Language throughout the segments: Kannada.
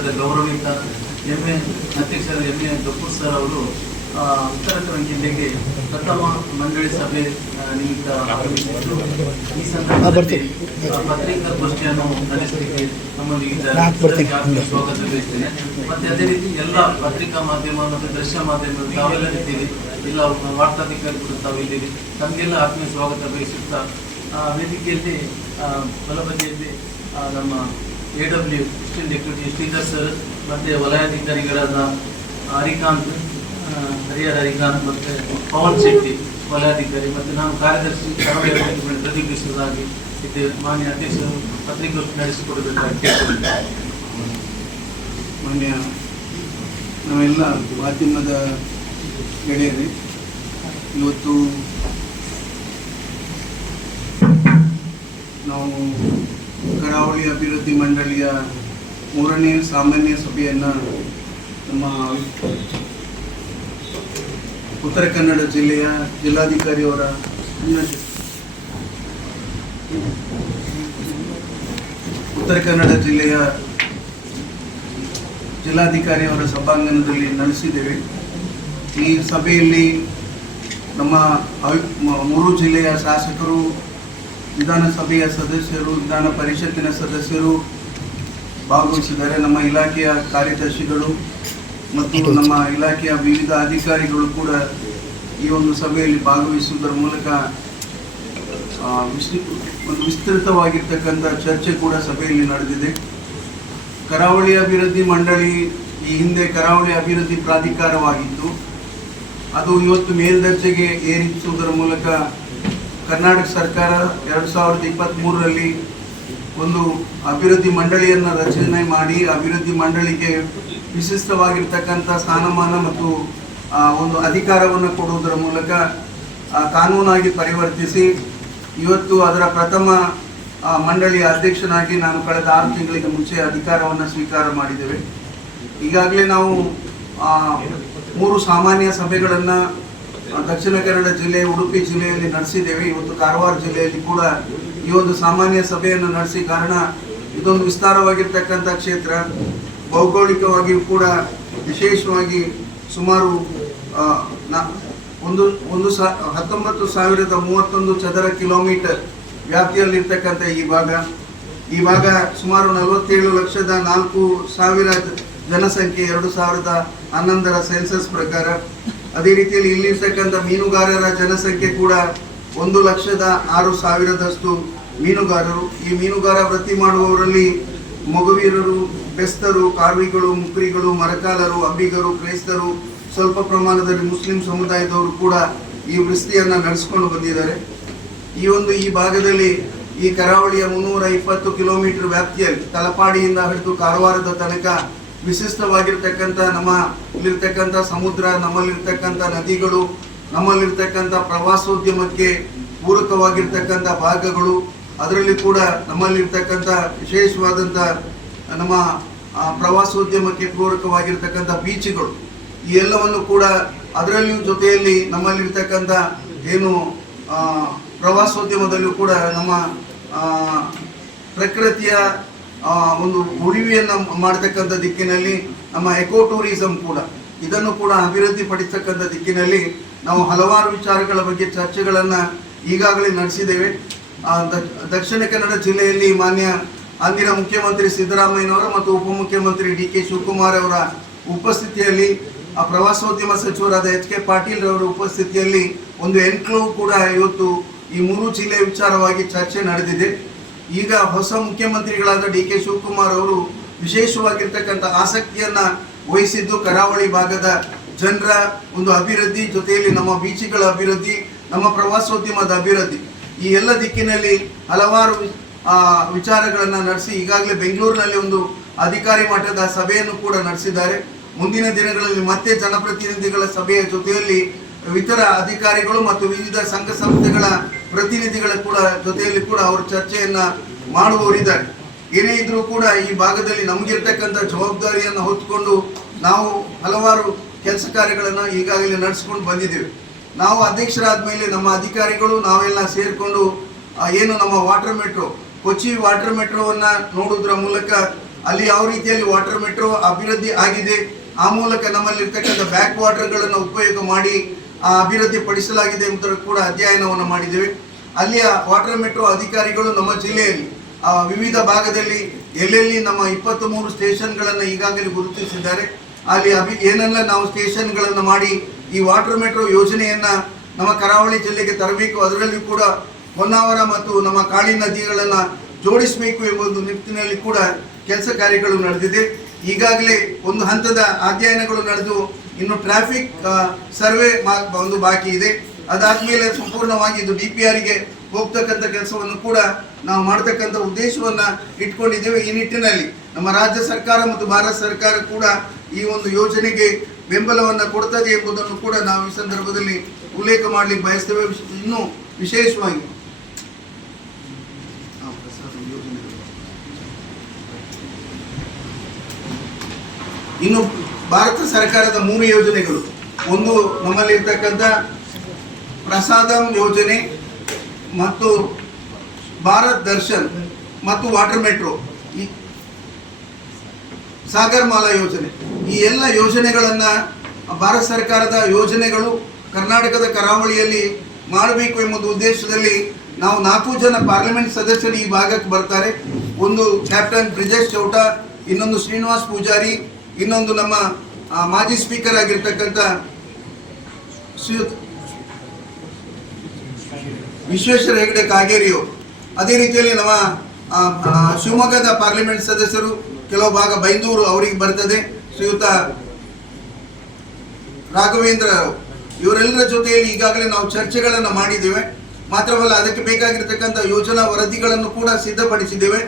ಸಂಘದ ಗೌರವಿತ ಎಂ.ಎ. ಅಧ್ಯಕ್ಷರು ಎಂ.ಎ. ಗಫೂರ್ ಸರ್ ಅವರು ಉತ್ತರ ಕನ್ನಡ ಜಿಲ್ಲೆಗೆ ಪ್ರಥಮ ಮಂಡಳಿ ಸಭೆ ನಿಮಿತ್ತ ಆಗಮಿಸಿದ್ದು ಈ ಸಂದರ್ಭದಲ್ಲಿ ಪತ್ರಿಕಾಗೋಷ್ಠಿಯನ್ನು ನಡೆಸಲಿಕ್ಕೆ ನಮ್ಮೊಂದಿಗೆ ಸ್ವಾಗತ ಬಯಸ್ತೇನೆ. ಮತ್ತೆ ಅದೇ ರೀತಿ ಎಲ್ಲ ಪತ್ರಿಕಾ ಮಾಧ್ಯಮ ಮತ್ತು ದೃಶ್ಯ ಮಾಧ್ಯಮ ತಾವೆಲ್ಲರಿದ್ದೀರಿ, ಎಲ್ಲ ವಾರ್ತಾಧಿಕಾರಿಗಳು ತಾವಿದ್ದೀರಿ, ತಮಗೆಲ್ಲ ಆತ್ಮೀಯ ಸ್ವಾಗತ ಬಯಸುತ್ತಾ ವೇದಿಕೆಯಲ್ಲಿ ಬಲಬದಿಯಲ್ಲಿ ನಮ್ಮ AW assistant deputy Sridhar sir ಮತ್ತು ವಲಯಾಧಿಕಾರಿಗಳಾದ ಹರಿಹರ ಹರಿಕಾಂತ್ ಮತ್ತು ಪವನ್ ಶೆಟ್ಟಿ ವಲಯಾಧಿಕಾರಿ ಮತ್ತು ನಾನು ಕಾರ್ಯದರ್ಶಿ ಪ್ರದೀಪ್ ವಿಶ್ವದಾಗಿ ಇದ್ದೇವೆ. ಮಾನ್ಯ ಅಧ್ಯಕ್ಷರು ಪತ್ರಿಕಾಗೋಷ್ಠಿ ನಡೆಸಿಕೊಡಬೇಕಾಗಿ ಮಾನ್ಯ ನಾವೆಲ್ಲ ಮಾಧ್ಯಮದ ಗೆಳೆಯರೇ, ಇವತ್ತು ನಾವು ಕರಾವಳಿ ಅಭಿವೃದ್ಧಿ ಮಂಡಳಿಯ 3ನೇ ಸಾಮಾನ್ಯ ಸಭೆಯನ್ನು ನಮ್ಮ ಉತ್ತರ ಕನ್ನಡ ಜಿಲ್ಲೆಯ ಜಿಲ್ಲಾಧಿಕಾರಿಯವರ ಸಭಾಂಗಣದಲ್ಲಿ ನಡೆಸಿದ್ದೇವೆ. ಈ ಸಭೆಯಲ್ಲಿ ನಮ್ಮ 3 ಜಿಲ್ಲೆಯ ಶಾಸಕರು, ವಿಧಾನಸಭೆಯ ಸದಸ್ಯರು, ವಿಧಾನ ಪರಿಷತ್ತಿನ ಸದಸ್ಯರು ಭಾಗವಹಿಸಿದ್ದಾರೆ. ನಮ್ಮ ಇಲಾಖೆಯ ಕಾರ್ಯದರ್ಶಿಗಳು ಮತ್ತು ನಮ್ಮ ಇಲಾಖೆಯ ವಿವಿಧ ಅಧಿಕಾರಿಗಳು ಕೂಡ ಈ ಒಂದು ಸಭೆಯಲ್ಲಿ ಭಾಗವಹಿಸುವುದರ ಮೂಲಕ ಒಂದು ವಿಸ್ತೃತವಾಗಿರ್ತಕ್ಕಂಥ ಚರ್ಚೆ ಕೂಡ ಸಭೆಯಲ್ಲಿ ನಡೆದಿದೆ. ಕರಾವಳಿ ಅಭಿವೃದ್ಧಿ ಮಂಡಳಿ ಈ ಹಿಂದೆ ಕರಾವಳಿ ಅಭಿವೃದ್ಧಿ ಪ್ರಾಧಿಕಾರವಾಗಿತ್ತು. ಅದು ಇವತ್ತು ಮೇಲ್ದರ್ಜೆಗೆ ಏರಿಸುವುದರ ಮೂಲಕ ಕರ್ನಾಟಕ ಸರ್ಕಾರ 2023ರಲ್ಲಿ ಒಂದು ಅಭಿವೃದ್ಧಿ ಮಂಡಳಿಯನ್ನು ರಚನೆ ಮಾಡಿ ಅಭಿವೃದ್ಧಿ ಮಂಡಳಿಗೆ ವಿಶಿಷ್ಟವಾಗಿರ್ತಕ್ಕಂಥ ಸ್ಥಾನಮಾನ ಮತ್ತು ಒಂದು ಅಧಿಕಾರವನ್ನು ಕೊಡುವುದರ ಮೂಲಕ ಕಾನೂನಾಗಿ ಪರಿವರ್ತಿಸಿ ಇವತ್ತು ಅದರ ಪ್ರಥಮ ಮಂಡಳಿಯ ಅಧ್ಯಕ್ಷನಾಗಿ ನಾನು ಕಳೆದ 6 ತಿಂಗಳಿಗೆ ಮುಂಚೆ ಅಧಿಕಾರವನ್ನು ಸ್ವೀಕಾರ ಮಾಡಿದ್ದೇವೆ. ಈಗಾಗಲೇ ನಾವು 3 ಸಾಮಾನ್ಯ ಸಭೆಗಳನ್ನು ದಕ್ಷಿಣ ಕನ್ನಡ ಜಿಲ್ಲೆ, ಉಡುಪಿ ಜಿಲ್ಲೆಯಲ್ಲಿ ನಡೆಸಿದ್ದೇವೆ. ಇವತ್ತು ಕಾರವಾರ ಜಿಲ್ಲೆಯಲ್ಲಿ ಕೂಡ ಈ ಒಂದು ಸಾಮಾನ್ಯ ಸಭೆಯನ್ನು ನಡೆಸಿ ಕಾರಣ ಇದೊಂದು ವಿಸ್ತಾರವಾಗಿರ್ತಕ್ಕಂಥ ಕ್ಷೇತ್ರ, ಭೌಗೋಳಿಕವಾಗಿಯೂ ಕೂಡ ವಿಶೇಷವಾಗಿ ಸುಮಾರು 19,031 ಚದರ ಕಿಲೋಮೀಟರ್ ವ್ಯಾಪ್ತಿಯಲ್ಲಿರ್ತಕ್ಕಂಥ ಈ ಭಾಗ ಸುಮಾರು 47,04,000 ಜನಸಂಖ್ಯೆ 2011ರ ಸೆನ್ಸಸ್ ಪ್ರಕಾರ. ಅದೇ ರೀತಿಯಲ್ಲಿ ಇಲ್ಲಿರ್ತಕ್ಕಂಥ ಮೀನುಗಾರರ ಜನಸಂಖ್ಯೆ ಕೂಡ 1,06,000 ಮೀನುಗಾರರು. ಈ ಮೀನುಗಾರ ವೃತ್ತಿ ಮಾಡುವವರಲ್ಲಿ ಮೊಗವೀರರು, ಬೆಸ್ತರು, ಕಾರ್ವಿಗಳು, ಮುಕ್ರಿಗಳು, ಮರಕಾಲರು, ಅಂಬಿಗರು, ಕ್ರೈಸ್ತರು, ಸ್ವಲ್ಪ ಪ್ರಮಾಣದಲ್ಲಿ ಮುಸ್ಲಿಂ ಸಮುದಾಯದವರು ಕೂಡ ಈ ವೃತ್ತಿಯನ್ನು ನಡೆಸಿಕೊಂಡು ಬಂದಿದ್ದಾರೆ. ಈ ಭಾಗದಲ್ಲಿ ಈ ಕರಾವಳಿಯ 320 ಕಿಲೋಮೀಟರ್ ವ್ಯಾಪ್ತಿಯಲ್ಲಿ ತಲಪಾಡಿಯಿಂದ ಹಿಡಿದು ಕಾರವಾರದ ತನಕ ವಿಶಿಷ್ಟವಾಗಿರ್ತಕ್ಕಂಥ ನಮ್ಮಲ್ಲಿರ್ತಕ್ಕಂಥ ಸಮುದ್ರ, ನಮ್ಮಲ್ಲಿರ್ತಕ್ಕಂಥ ನದಿಗಳು, ನಮ್ಮಲ್ಲಿರ್ತಕ್ಕಂಥ ಪ್ರವಾಸೋದ್ಯಮಕ್ಕೆ ಪೂರಕವಾಗಿರ್ತಕ್ಕಂಥ ಭಾಗಗಳು, ಅದರಲ್ಲಿ ಕೂಡ ನಮ್ಮಲ್ಲಿರ್ತಕ್ಕಂಥ ವಿಶೇಷವಾದಂಥ ನಮ್ಮ ಪ್ರವಾಸೋದ್ಯಮಕ್ಕೆ ಪೂರಕವಾಗಿರ್ತಕ್ಕಂಥ ಬೀಚ್ಗಳು, ಈ ಎಲ್ಲವನ್ನು ಕೂಡ ಅದರಲ್ಲಿಯೂ ಜೊತೆಯಲ್ಲಿ ನಮ್ಮಲ್ಲಿರ್ತಕ್ಕಂಥ ಏನು ಪ್ರವಾಸೋದ್ಯಮದಲ್ಲೂ ಕೂಡ ನಮ್ಮ ಪ್ರಕೃತಿಯ ಒಂದು ಉಳಿವಿಯನ್ನು ಮಾಡತಕ್ಕಂಥ ದಿಕ್ಕಿನಲ್ಲಿ ನಮ್ಮ ಎಕೋ ಟೂರಿಸಂ ಕೂಡ ಇದನ್ನು ಕೂಡ ಅಭಿವೃದ್ಧಿಪಡಿಸತಕ್ಕಂಥ ದಿಕ್ಕಿನಲ್ಲಿ ನಾವು ಹಲವಾರು ವಿಚಾರಗಳ ಬಗ್ಗೆ ಚರ್ಚೆಗಳನ್ನು ಈಗಾಗಲೇ ನಡೆಸಿದ್ದೇವೆ. ದಕ್ಷಿಣ ಕನ್ನಡ ಜಿಲ್ಲೆಯಲ್ಲಿ ಮಾನ್ಯ ಅಂದಿನ ಮುಖ್ಯಮಂತ್ರಿ ಸಿದ್ದರಾಮಯ್ಯನವರ ಮತ್ತು ಉಪಮುಖ್ಯಮಂತ್ರಿ D.K. ಶಿವಕುಮಾರ್ ಅವರ ಉಪಸ್ಥಿತಿಯಲ್ಲಿ, ಪ್ರವಾಸೋದ್ಯಮ ಸಚಿವರಾದ H.K. ಪಾಟೀಲ್ ಅವರ ಉಪಸ್ಥಿತಿಯಲ್ಲಿ ಒಂದು ಎನ್ಕ್ಲೇವ್ ಕೂಡ ಇವತ್ತು ಈ 3 ಜಿಲ್ಲೆಯ ವಿಚಾರವಾಗಿ ಚರ್ಚೆ ನಡೆದಿದೆ. ಈಗ ಹೊಸ ಮುಖ್ಯಮಂತ್ರಿಗಳಾದ D.K. ಶಿವಕುಮಾರ್ ಅವರು ವಿಶೇಷವಾಗಿರ್ತಕ್ಕಂಥ ಆಸಕ್ತಿಯನ್ನು ವಹಿಸಿದ್ದು ಕರಾವಳಿ ಭಾಗದ ಜನರ ಒಂದು ಅಭಿವೃದ್ಧಿ, ಜೊತೆಯಲ್ಲಿ ನಮ್ಮ ಬೀಚಿಗಳ ಅಭಿವೃದ್ಧಿ, ನಮ್ಮ ಪ್ರವಾಸೋದ್ಯಮದ ಅಭಿವೃದ್ಧಿ, ಈ ಎಲ್ಲ ದಿಕ್ಕಿನಲ್ಲಿ ಹಲವಾರು ವಿಚಾರಗಳನ್ನು ನಡೆಸಿ ಈಗಾಗಲೇ ಬೆಂಗಳೂರಿನಲ್ಲಿ ಒಂದು ಅಧಿಕಾರಿ ಮಟ್ಟದ ಸಭೆಯನ್ನು ಕೂಡ ನಡೆಸಿದ್ದಾರೆ. ಮುಂದಿನ ದಿನಗಳಲ್ಲಿ ಮತ್ತೆ ಜನಪ್ರತಿನಿಧಿಗಳ ಸಭೆಯ ಜೊತೆಯಲ್ಲಿ ಇತರ ಅಧಿಕಾರಿಗಳು ಮತ್ತು ವಿವಿಧ ಸಂಘ ಸಂಸ್ಥೆಗಳ ಪ್ರತಿನಿಧಿಗಳ ಕೂಡ ಜೊತೆಯಲ್ಲಿ ಕೂಡ ಅವರು ಚರ್ಚೆಯನ್ನು ಮಾಡುವವರಿದ್ದಾರೆ. ಏನೇ ಇದ್ರೂ ಕೂಡ ಈ ಭಾಗದಲ್ಲಿ ನಮಗಿರ್ತಕ್ಕಂಥ ಜವಾಬ್ದಾರಿಯನ್ನು ಹೊತ್ತುಕೊಂಡು ನಾವು ಹಲವಾರು ಕೆಲಸ ಕಾರ್ಯಗಳನ್ನು ಈಗಾಗಲೇ ನಡೆಸ್ಕೊಂಡು ಬಂದಿದ್ದೇವೆ. ನಾವು ಅಧ್ಯಕ್ಷರಾದ ಮೇಲೆ ನಮ್ಮ ಅಧಿಕಾರಿಗಳು ನಾವೆಲ್ಲ ಸೇರಿಕೊಂಡು ಏನು ನಮ್ಮ ವಾಟರ್ ಮೆಟ್ರೋ, ಕೊಚ್ಚಿ ವಾಟರ್ ಮೆಟ್ರೋವನ್ನು ನೋಡೋದ್ರ ಮೂಲಕ ಅಲ್ಲಿ ಯಾವ ರೀತಿಯಲ್ಲಿ ವಾಟರ್ ಮೆಟ್ರೋ ಅಭಿವೃದ್ಧಿ ಆಗಿದೆ, ಆ ಮೂಲಕ ನಮ್ಮಲ್ಲಿರ್ತಕ್ಕಂಥ ಬ್ಯಾಕ್ ವಾಟರ್ಗಳನ್ನು ಉಪಯೋಗ ಮಾಡಿ ಅಭಿವೃದ್ಧಿ ಪಡಿಸಲಾಗಿದೆ ಎಂಬುದರ ಕೂಡ ಅಧ್ಯಯನವನ್ನು ಮಾಡಿದ್ದೇವೆ. ಅಲ್ಲಿಯ ವಾಟರ್ ಮೆಟ್ರೋ ಅಧಿಕಾರಿಗಳು ನಮ್ಮ ಜಿಲ್ಲೆಯಲ್ಲಿ ವಿವಿಧ ಭಾಗದಲ್ಲಿ ಎಲ್ಲೆಲ್ಲಿ ನಮ್ಮ 23 ಸ್ಟೇಷನ್ಗಳನ್ನು ಈಗಾಗಲೇ ಗುರುತಿಸಿದ್ದಾರೆ. ಅಲ್ಲಿ ಏನೆಲ್ಲ ನಾವು ಸ್ಟೇಷನ್ಗಳನ್ನು ಮಾಡಿ ಈ ವಾಟರ್ ಮೆಟ್ರೋ ಯೋಜನೆಯನ್ನು ನಮ್ಮ ಕರಾವಳಿ ಜಿಲ್ಲೆಗೆ ತರಬೇಕು, ಅದರಲ್ಲಿ ಕೂಡ ಹೊನ್ನಾವರ ಮತ್ತು ನಮ್ಮ ಕಾಳಿ ನದಿಗಳನ್ನು ಜೋಡಿಸಬೇಕು ಎಂಬ ಒಂದು ನಿಟ್ಟಿನಲ್ಲಿ ಕೂಡ ಕೆಲಸ ಕಾರ್ಯಗಳು ನಡೆದಿದೆ. ಈಗಾಗಲೇ ಒಂದು ಹಂತದ ಅಧ್ಯಯನಗಳು ನಡೆದು ಇನ್ನು ಟ್ರಾಫಿಕ್ ಸರ್ವೆ ಒಂದು ಬಾಕಿ ಇದೆ. ಅದಾದಮೇಲೆ ಸಂಪೂರ್ಣವಾಗಿ ಇದು DPRಗೆ ಹೋಗ್ತಕ್ಕಂಥ ಕೆಲಸವನ್ನು ಕೂಡ ನಾವು ಮಾಡ್ತಕ್ಕಂಥ ಉದ್ದೇಶವನ್ನು ಇಟ್ಕೊಂಡಿದ್ದೇವೆ. ಈ ನಿಟ್ಟಿನಲ್ಲಿ ನಮ್ಮ ರಾಜ್ಯ ಸರ್ಕಾರ ಮತ್ತು ಭಾರತ ಸರ್ಕಾರ ಕೂಡ ಈ ಒಂದು ಯೋಜನೆಗೆ ಬೆಂಬಲವನ್ನು ಕೊಡ್ತದೆ ಎಂಬುದನ್ನು ಕೂಡ ನಾವು ಈ ಸಂದರ್ಭದಲ್ಲಿ ಉಲ್ಲೇಖ ಮಾಡಲಿಕ್ಕೆ ಬಯಸ್ತೇವೆ. ಇನ್ನು ವಿಶೇಷವಾಗಿ ಇನ್ನು ಭಾರತ ಸರ್ಕಾರದ 3 ಯೋಜನೆಗಳು, ಒಂದು ನಮ್ಮಲ್ಲಿರ್ತಕ್ಕಂಥ ಪ್ರಸಾದಂ ಯೋಜನೆ ಮತ್ತು ಭಾರತ್ ದರ್ಶನ್ ಮತ್ತು ವಾಟರ್ ಮೆಟ್ರೋ, ಈ ಸಾಗರ್ ಮಾಲಾ ಯೋಜನೆ, ಈ ಎಲ್ಲ ಯೋಜನೆಗಳನ್ನು ಭಾರತ ಸರ್ಕಾರದ ಯೋಜನೆಗಳು ಕರ್ನಾಟಕದ ಕರಾವಳಿಯಲ್ಲಿ ಮಾಡಬೇಕು ಎಂಬುದು ಉದ್ದೇಶದಲ್ಲಿ ನಾವು 4 ಜನ ಪಾರ್ಲಿಮೆಂಟ್ ಸದಸ್ಯರು ಈ ಭಾಗಕ್ಕೆ ಬರ್ತಾರೆ. ಒಂದು ಕ್ಯಾಪ್ಟನ್ ಬ್ರಿಜೇಶ್ ಚೌಟಾ, ಇನ್ನೊಂದು ಶ್ರೀನಿವಾಸ್ ಪೂಜಾರಿ, ಇನ್ನೊಂದು ನಮ್ಮ ಮಾಜಿ ಸ್ಪೀಕರ್ ಆಗಿರ್ತಕ್ಕಂಥ ವಿಶ್ವೇಶ್ವರ ಹೆಗಡೆ ಕಾಗೇರಿಯವರು. ಅದೇ ರೀತಿಯಲ್ಲಿ ನಮ್ಮ ಶಿವಮೊಗ್ಗದ ಪಾರ್ಲಿಮೆಂಟ್ ಸದಸ್ಯರು ಕೆಲವು ಭಾಗ ಬೈಂದೂರು ಅವರಿಗೆ ಬರ್ತದೆ, ಶ್ರೀಯುತ ರಾಘವೇಂದ್ರ ರಾವ್. ಇವರೆಲ್ಲರ ಜೊತೆಯಲ್ಲಿ ಈಗಾಗಲೇ ನಾವು ಚರ್ಚೆಗಳನ್ನು ಮಾಡಿದ್ದೇವೆ. ಮಾತ್ರವಲ್ಲ, ಅದಕ್ಕೆ ಬೇಕಾಗಿರ್ತಕ್ಕಂಥ ಯೋಜನಾ ವರದಿಗಳನ್ನು ಕೂಡ ಸಿದ್ಧಪಡಿಸಿದ್ದೇವೆ,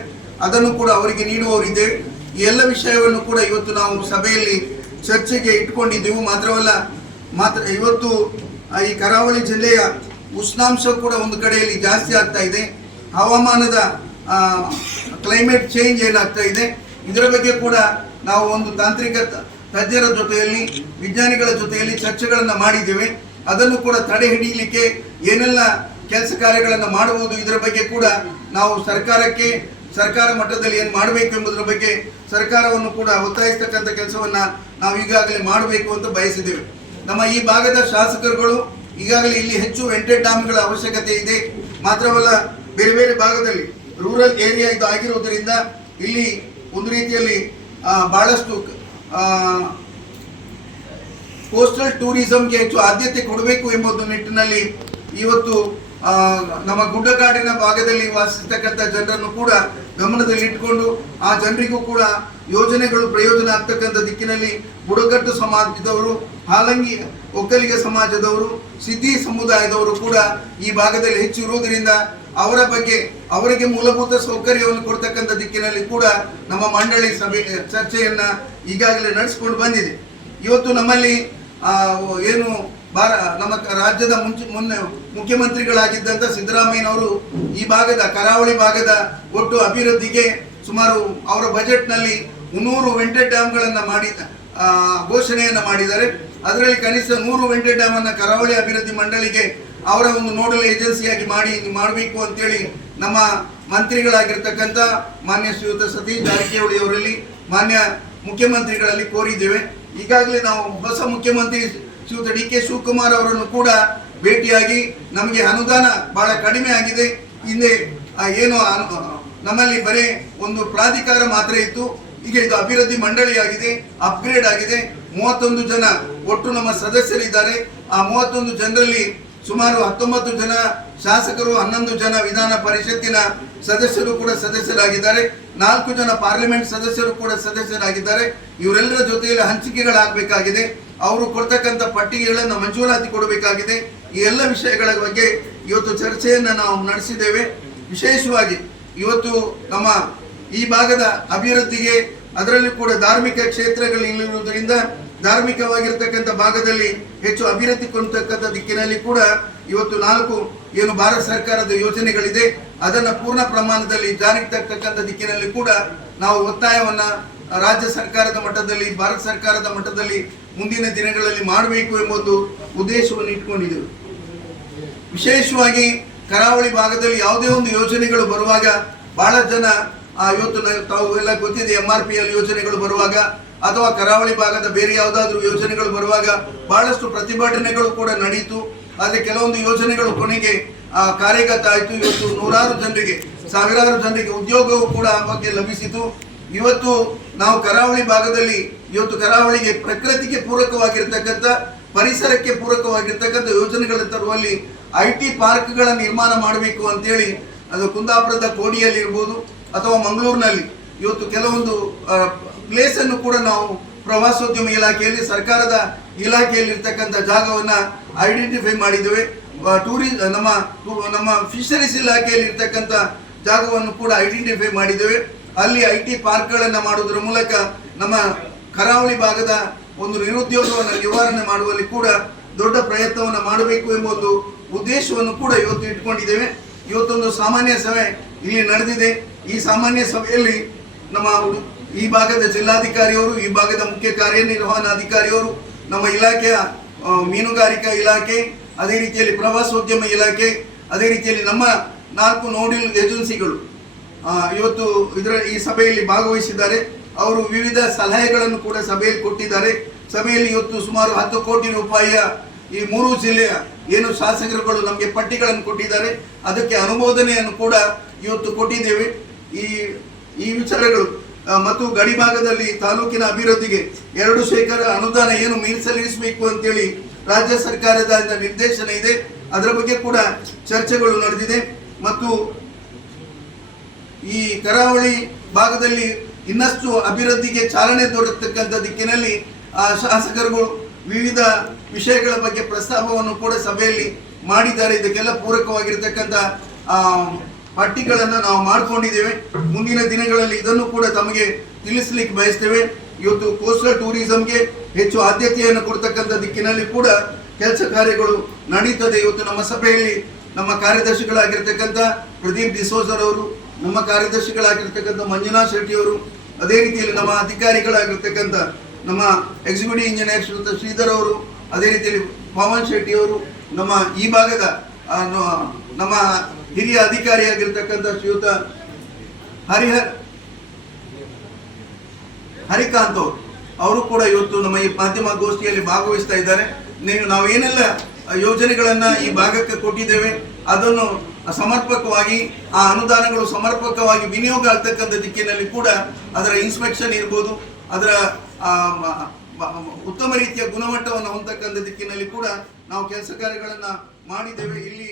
ಅದನ್ನು ಕೂಡ ಅವರಿಗೆ ನೀಡುವವರಿದ್ದೇವೆ. ಈ ಎಲ್ಲ ವಿಷಯವನ್ನು ಕೂಡ ಇವತ್ತು ನಾವು ಸಭೆಯಲ್ಲಿ ಚರ್ಚೆಗೆ ಇಟ್ಕೊಂಡಿದ್ದೆವು. ಮಾತ್ರವಲ್ಲ, ಇವತ್ತು ಈ ಕರಾವಳಿ ಜಿಲ್ಲೆಯ ಉಷ್ಣಾಂಶ ಕೂಡ ಒಂದು ಕಡೆಯಲ್ಲಿ ಜಾಸ್ತಿ ಆಗ್ತಾ ಇದೆ. ಹವಾಮಾನದ ಕ್ಲೈಮೇಟ್ ಚೇಂಜ್ ಏನಾಗ್ತಾ ಇದೆ, ಇದರ ಬಗ್ಗೆ ಕೂಡ ನಾವು ಒಂದು ತಾಂತ್ರಿಕ ತಜ್ಞರ ಜೊತೆಯಲ್ಲಿ, ವಿಜ್ಞಾನಿಗಳ ಜೊತೆಯಲ್ಲಿ ಚರ್ಚೆಗಳನ್ನು ಮಾಡಿದ್ದೇವೆ. ಅದನ್ನು ಕೂಡ ತಡೆ ಹಿಡಿಯಲಿಕ್ಕೆ ಏನೆಲ್ಲ ಕೆಲಸ ಕಾರ್ಯಗಳನ್ನು ಮಾಡಬಹುದು, ಇದರ ಬಗ್ಗೆ ಕೂಡ ನಾವು ಸರ್ಕಾರ ಮಟ್ಟದಲ್ಲಿ ಏನು ಮಾಡಬೇಕು ಎಂಬುದರ ಬಗ್ಗೆ ಸರ್ಕಾರವನ್ನು ಕೂಡ ಒತ್ತಾಯಿಸ್ತಕ್ಕಂಥ ಕೆಲಸವನ್ನು ನಾವು ಈಗಾಗಲೇ ಮಾಡಬೇಕು ಅಂತ ಬಯಸಿದ್ದೇವೆ. ನಮ್ಮ ಈ ಭಾಗದ ಶಾಸಕರುಗಳು ಈಗಾಗಲೇ ಇಲ್ಲಿ ಹೆಚ್ಚು ವೆಂಟೆಡ್ ಡ್ಯಾಮ್ಗಳ ಅವಶ್ಯಕತೆ ಇದೆ. ಮಾತ್ರವಲ್ಲ, ಬೇರೆ ಬೇರೆ ಭಾಗದಲ್ಲಿ ರೂರಲ್ ಏರಿಯಾ ಇದು ಆಗಿರುವುದರಿಂದ ಇಲ್ಲಿ ಒಂದು ರೀತಿಯಲ್ಲಿ ಬಹಳಷ್ಟು ಕೋಸ್ಟಲ್ ಟೂರಿಸಂಗೆ ಹೆಚ್ಚು ಆದ್ಯತೆ ಕೊಡಬೇಕು ಎಂಬುದು ನಿಟ್ಟಿನಲ್ಲಿ ಇವತ್ತು ನಮ್ಮ ಗುಡ್ಡಗಾಡಿನ ಭಾಗದಲ್ಲಿ ವಾಸಿಸತಕ್ಕಂಥ ಜನರನ್ನು ಕೂಡ ಗಮನದಲ್ಲಿ ಇಟ್ಟುಕೊಂಡು ಆ ಜನರಿಗೂ ಕೂಡ ಯೋಜನೆಗಳು ಪ್ರಯೋಜನ ಆಗ್ತಕ್ಕಂಥ ದಿಕ್ಕಿನಲ್ಲಿ ಬುಡಕಟ್ಟು ಸಮಾಜದವರು, ಹಾಲಂಗಿ ಒಕ್ಕಲಿಗ ಸಮಾಜದವರು, ಸಿದ್ಧಿ ಸಮುದಾಯದವರು ಕೂಡ ಈ ಭಾಗದಲ್ಲಿ ಹೆಚ್ಚು ಇರುವುದರಿಂದ ಅವರಿಗೆ ಮೂಲಭೂತ ಸೌಕರ್ಯವನ್ನು ಕೊಡ್ತಕ್ಕಂಥ ದಿಕ್ಕಿನಲ್ಲಿ ಕೂಡ ನಮ್ಮ ಮಂಡಳಿ ಸಭೆ ಚರ್ಚೆಯನ್ನ ಈಗಾಗಲೇ ನಡೆಸಿಕೊಂಡು ಬಂದಿದೆ. ಇವತ್ತು ನಮ್ಮಲ್ಲಿ ಏನು ನಮ್ಮ ರಾಜ್ಯದ ಮುನ್ನೆ ಮುಖ್ಯಮಂತ್ರಿಗಳಾಗಿದ್ದಂಥ ಸಿದ್ದರಾಮಯ್ಯನವರು ಈ ಭಾಗದ ಕರಾವಳಿ ಭಾಗದ ಒಟ್ಟು ಅಭಿವೃದ್ಧಿಗೆ ಸುಮಾರು ಅವರ ಬಜೆಟ್ನಲ್ಲಿ 300 ವೆಂಟೆಡ್ ಡ್ಯಾಮ್ಗಳನ್ನು ಘೋಷಣೆಯನ್ನು ಮಾಡಿದ್ದಾರೆ. ಅದರಲ್ಲಿ ಕನಿಷ್ಠ 100 ವೆಂಟೆಡ್ ಡ್ಯಾಮ್ ಅನ್ನು ಕರಾವಳಿ ಅಭಿವೃದ್ಧಿ ಮಂಡಳಿಗೆ ಅವರ ಒಂದು ನೋಡಲ್ ಏಜೆನ್ಸಿಯಾಗಿ ಮಾಡಬೇಕು ಅಂತೇಳಿ ನಮ್ಮ ಮಂತ್ರಿಗಳಾಗಿರ್ತಕ್ಕಂಥ ಮಾನ್ಯ ಶ್ರೀಯುತ ಸತೀಶ್ ಜಾರಕಿಹೊಳಿ ಅವರಲ್ಲಿ, ಮಾನ್ಯ ಮುಖ್ಯಮಂತ್ರಿಗಳಲ್ಲಿ ಕೋರಿದ್ದೇವೆ. ಈಗಾಗಲೇ ನಾವು ಹೊಸ ಮುಖ್ಯಮಂತ್ರಿ ಶ್ರೀಯುತ DK ಶಿವಕುಮಾರ್ ಅವರನ್ನು ಕೂಡ ಭೇಟಿಯಾಗಿ ನಮಗೆ ಅನುದಾನ ಬಹಳ ಕಡಿಮೆ ಆಗಿದೆ, ಹಿಂದೆ ಏನು ನಮ್ಮಲ್ಲಿ ಬರೀ ಒಂದು ಪ್ರಾಧಿಕಾರ ಮಾತ್ರ ಇತ್ತು, ಈಗ ಇದು ಅಭಿವೃದ್ಧಿ ಮಂಡಳಿ ಆಗಿದೆ, ಅಪ್ಗ್ರೇಡ್ ಆಗಿದೆ. 31 ಜನ ಒಟ್ಟು ನಮ್ಮ ಸದಸ್ಯರಿದ್ದಾರೆ. ಆ 31 ಜನರಲ್ಲಿ ಸುಮಾರು 19 ಜನ ಶಾಸಕರು, 11 ಜನ ವಿಧಾನ ಪರಿಷತ್ತಿನ ಸದಸ್ಯರು ಕೂಡ ಸದಸ್ಯರಾಗಿದ್ದಾರೆ, 4 ಜನ ಪಾರ್ಲಿಮೆಂಟ್ ಸದಸ್ಯರು ಕೂಡ ಸದಸ್ಯರಾಗಿದ್ದಾರೆ. ಇವರೆಲ್ಲರ ಜೊತೆಯಲ್ಲಿ ಹಂಚಿಕೆಗಳಾಗಬೇಕಾಗಿದೆ, ಅವರು ಕೊಡ್ತಕ್ಕಂಥ ಪಟ್ಟಿಗೆಗಳನ್ನು ಮಂಜೂರಾತಿ ಕೊಡಬೇಕಾಗಿದೆ. ಈ ಎಲ್ಲ ವಿಷಯಗಳ ಬಗ್ಗೆ ಇವತ್ತು ಚರ್ಚೆಯನ್ನು ನಾವು ನಡೆಸಿದ್ದೇವೆ. ವಿಶೇಷವಾಗಿ ಇವತ್ತು ನಮ್ಮ ಈ ಭಾಗದ ಅಭಿವೃದ್ಧಿಗೆ, ಅದರಲ್ಲಿ ಕೂಡ ಧಾರ್ಮಿಕ ಕ್ಷೇತ್ರಗಳು ಇಲ್ಲಿರುವುದರಿಂದ ಧಾರ್ಮಿಕವಾಗಿರ್ತಕ್ಕಂಥ ಭಾಗದಲ್ಲಿ ಹೆಚ್ಚು ಅಭಿವೃದ್ಧಿ ಕೊಂಡತಕ್ಕಂಥ ದಿಕ್ಕಿನಲ್ಲಿ ಕೂಡ ಇವತ್ತು 4 ಏನು ಭಾರತ ಸರ್ಕಾರದ ಯೋಜನೆಗಳಿದೆ ಅದನ್ನು ಪೂರ್ಣ ಪ್ರಮಾಣದಲ್ಲಿ ಜಾರಿಗೆ ತರ್ತಕ್ಕಂಥ ದಿಕ್ಕಿನಲ್ಲಿ ಕೂಡ ನಾವು ಒತ್ತಾಯವನ್ನು ರಾಜ್ಯ ಸರ್ಕಾರದ ಮಟ್ಟದಲ್ಲಿ, ಭಾರತ ಸರ್ಕಾರದ ಮಟ್ಟದಲ್ಲಿ ಮುಂದಿನ ದಿನಗಳಲ್ಲಿ ಮಾಡಬೇಕು ಎಂಬುದು ಉದ್ದೇಶವನ್ನು ಇಟ್ಕೊಂಡಿದ್ದೆವು. ವಿಶೇಷವಾಗಿ ಕರಾವಳಿ ಭಾಗದಲ್ಲಿ ಯಾವುದೇ ಒಂದು ಯೋಜನೆಗಳು ಬರುವಾಗ ಬಹಳ ಜನ ಇವತ್ತು ತಾವು ಎಲ್ಲ ಗೊತ್ತಿದೆ MRPL ಯೋಜನೆಗಳು ಬರುವಾಗ ಅಥವಾ ಕರಾವಳಿ ಭಾಗದ ಬೇರೆ ಯಾವುದಾದ್ರೂ ಯೋಜನೆಗಳು ಬರುವಾಗ ಬಹಳಷ್ಟು ಪ್ರತಿಭಟನೆಗಳು ಕೂಡ ನಡೀತು. ಆದರೆ ಕೆಲವೊಂದು ಯೋಜನೆಗಳು ಕೊನೆಗೆ ಕಾರ್ಯಗತ ಆಯಿತು. ಇವತ್ತು ನೂರಾರು ಜನರಿಗೆ, ಸಾವಿರಾರು ಜನರಿಗೆ ಉದ್ಯೋಗವೂ ಕೂಡ ಆ ಬಗ್ಗೆ ಲಭಿಸಿತು. ಇವತ್ತು ನಾವು ಕರಾವಳಿ ಭಾಗದಲ್ಲಿ ಇವತ್ತು ಕರಾವಳಿಗೆ ಪ್ರಕೃತಿಗೆ ಪೂರಕವಾಗಿರ್ತಕ್ಕಂಥ, ಪರಿಸರಕ್ಕೆ ಪೂರಕವಾಗಿರ್ತಕ್ಕಂಥ ಯೋಜನೆಗಳನ್ನು ತರುವಲ್ಲಿ IT ಪಾರ್ಕ್ಗಳ ನಿರ್ಮಾಣ ಮಾಡಬೇಕು ಅಂತೇಳಿ, ಅದು ಕುಂದಾಪುರದ ಕೋಡಿಯಲ್ಲಿ ಇರ್ಬೋದು ಅಥವಾ ಮಂಗಳೂರಿನಲ್ಲಿ ಇವತ್ತು ಕೆಲವೊಂದು ಪ್ಲೇಸನ್ನು ಕೂಡ ನಾವು ಪ್ರವಾಸೋದ್ಯಮ ಇಲಾಖೆಯಲ್ಲಿ, ಸರ್ಕಾರದ ಇಲಾಖೆಯಲ್ಲಿ ಇರ್ತಕ್ಕಂಥ ಜಾಗವನ್ನು ಐಡೆಂಟಿಫೈ ಮಾಡಿದ್ದೇವೆ. ನಮ್ಮ ಫಿಶರೀಸ್ ಇಲಾಖೆಯಲ್ಲಿ ಇರ್ತಕ್ಕಂಥ ಜಾಗವನ್ನು ಕೂಡ ಐಡೆಂಟಿಫೈ ಮಾಡಿದ್ದೇವೆ. ಅಲ್ಲಿ IT ಪಾರ್ಕ್ಗಳನ್ನು ಮಾಡುವುದರ ಮೂಲಕ ನಮ್ಮ ಕರಾವಳಿ ಭಾಗದ ಒಂದು ನಿರುದ್ಯೋಗವನ್ನು ನಿವಾರಣೆ ಮಾಡುವಲ್ಲಿ ಕೂಡ ದೊಡ್ಡ ಪ್ರಯತ್ನವನ್ನು ಮಾಡಬೇಕು ಎಂಬ ಒಂದು ಉದ್ದೇಶವನ್ನು ಕೂಡ ಇವತ್ತು ಇಟ್ಕೊಂಡಿದ್ದೇವೆ. ಇವತ್ತೊಂದು ಸಾಮಾನ್ಯ ಸಭೆ ಇಲ್ಲಿ ನಡೆದಿದೆ. ಈ ಸಾಮಾನ್ಯ ಸಭೆಯಲ್ಲಿ ನಮ್ಮ ಈ ಭಾಗದ ಜಿಲ್ಲಾಧಿಕಾರಿಯವರು, ಈ ಭಾಗದ ಮುಖ್ಯ ಕಾರ್ಯನಿರ್ವಹಣಾಧಿಕಾರಿಯವರು, ನಮ್ಮ ಇಲಾಖೆಯ ಮೀನುಗಾರಿಕಾ ಇಲಾಖೆ, ಅದೇ ರೀತಿಯಲ್ಲಿ ಪ್ರವಾಸೋದ್ಯಮ ಇಲಾಖೆ, ಅದೇ ರೀತಿಯಲ್ಲಿ ನಮ್ಮ 4 ನೋಡಲ್ ಏಜೆನ್ಸಿಗಳು ಇವತ್ತು ಈ ಸಭೆಯಲ್ಲಿ ಭಾಗವಹಿಸಿದ್ದಾರೆ. ಅವರು ವಿವಿಧ ಸಲಹೆಗಳನ್ನು ಕೂಡ ಸಭೆಯಲ್ಲಿ ಕೊಟ್ಟಿದ್ದಾರೆ. ಸಭೆಯಲ್ಲಿ ಇವತ್ತು ಸುಮಾರು 10 ಕೋಟಿ ರೂಪಾಯಿಯ ಈ 3 ಜಿಲ್ಲೆಯ ಏನು ಶಾಸಕರುಗಳು ನಮಗೆ ಪಟ್ಟಿಗಳನ್ನು ಕೊಟ್ಟಿದ್ದಾರೆ, ಅದಕ್ಕೆ ಅನುಮೋದನೆಯನ್ನು ಕೂಡ ಇವತ್ತು ಕೊಟ್ಟಿದ್ದೇವೆ. ಈ ವಿಚಾರಗಳು ಮತ್ತು ಗಡಿ ಭಾಗದಲ್ಲಿ ತಾಲೂಕಿನ ಅಭಿವೃದ್ಧಿಗೆ 2% ಅನುದಾನ ಏನು ಮೀಸಲಿರಿಸಬೇಕು ಅಂತೇಳಿ ರಾಜ್ಯ ಸರ್ಕಾರದ ನಿರ್ದೇಶನ ಇದೆ. ಅದರ ಬಗ್ಗೆ ಕೂಡ ಚರ್ಚೆಗಳು ನಡೆದಿದೆ. ಮತ್ತು ಈ ಕರಾವಳಿ ಭಾಗದಲ್ಲಿ ಇನ್ನಷ್ಟು ಅಭಿವೃದ್ಧಿಗೆ ಚಾಲನೆ ದೊರೆತಕ್ಕಂಥ ದಿಕ್ಕಿನಲ್ಲಿ ಶಾಸಕರುಗಳು ವಿವಿಧ ವಿಷಯಗಳ ಬಗ್ಗೆ ಪ್ರಸ್ತಾಪವನ್ನು ಕೂಡ ಸಭೆಯಲ್ಲಿ ಮಾಡಿದ್ದಾರೆ. ಇದಕ್ಕೆಲ್ಲ ಪೂರಕವಾಗಿರ್ತಕ್ಕಂಥ ಪಟ್ಟಿಗಳನ್ನು ನಾವು ಮಾಡಿಕೊಂಡಿದ್ದೇವೆ. ಮುಂದಿನ ದಿನಗಳಲ್ಲಿ ಇದನ್ನು ಕೂಡ ತಮಗೆ ತಿಳಿಸ್ಲಿಕ್ಕೆ ಬಯಸ್ತೇವೆ. ಇವತ್ತು ಕೋಸ್ಟಲ್ ಟೂರಿಸಂಗೆ ಹೆಚ್ಚು ಆದ್ಯತೆಯನ್ನು ಕೊಡ್ತಕ್ಕಂಥ ದಿಕ್ಕಿನಲ್ಲಿ ಕೂಡ ಕೆಲಸ ಕಾರ್ಯಗಳು ನಡೀತದೆ. ಇವತ್ತು ನಮ್ಮ ಸಭೆಯಲ್ಲಿ ನಮ್ಮ ಕಾರ್ಯದರ್ಶಿಗಳಾಗಿರ್ತಕ್ಕಂಥ ಪ್ರದೀಪ್ ಡಿಸೋಜರ್ ಅವರು, ನಮ್ಮ ಕಾರ್ಯದರ್ಶಿಗಳಾಗಿರ್ತಕ್ಕಂಥ ಮಂಜುನಾಥ್ ಶೆಟ್ಟಿ ಅವರು, ಅದೇ ರೀತಿಯಲ್ಲಿ ನಮ್ಮ ಅಧಿಕಾರಿಗಳಾಗಿರ್ತಕ್ಕಂಥ ನಮ್ಮ ಎಕ್ಸಿಕ್ಯೂಟಿವ್ ಇಂಜಿನಿಯರ್ ಶ್ರೀಧರ್ ಅವರು, ಅದೇ ರೀತಿಯಲ್ಲಿ ಪವನ್ ಶೆಟ್ಟಿ ಅವರು, ನಮ್ಮ ಈ ಭಾಗದ ನಮ್ಮ ಹಿರಿಯ ಅಧಿಕಾರಿಯಾಗಿರ್ತಕ್ಕಂಥ ಶ್ರೀಯುತ ಹರಿಕಾಂತ್ ಅವರು ಕೂಡ ಇವತ್ತು ನಮ್ಮ ಈ ಮಾಧ್ಯಮ ಗೋಷ್ಠಿಯಲ್ಲಿ ಭಾಗವಹಿಸ್ತಾ ಇದ್ದಾರೆ. ನಾವೇನೆಲ್ಲ ಯೋಜನೆಗಳನ್ನು ಈ ಭಾಗಕ್ಕೆ ಕೊಟ್ಟಿದ್ದೇವೆ ಅದನ್ನು ಸಮರ್ಪಕವಾಗಿ, ಆ ಅನುದಾನಗಳು ಸಮರ್ಪಕವಾಗಿ ವಿನಿಯೋಗ ಆಗ್ತಕ್ಕಂಥ ದಿಕ್ಕಿನಲ್ಲಿ ಕೂಡ ಅದರ ಇನ್ಸ್ಪೆಕ್ಷನ್ ಇರ್ಬೋದು, ಅದರ ಉತ್ತಮ ರೀತಿಯ ಗುಣಮಟ್ಟವನ್ನು ಹೊಂದತಕ್ಕಂಥ ದಿಕ್ಕಿನಲ್ಲಿ ಕೂಡ ನಾವು ಕೆಲಸ ಕಾರ್ಯಗಳನ್ನು ಮಾಡಿದ್ದೇವೆ. ಇಲ್ಲಿ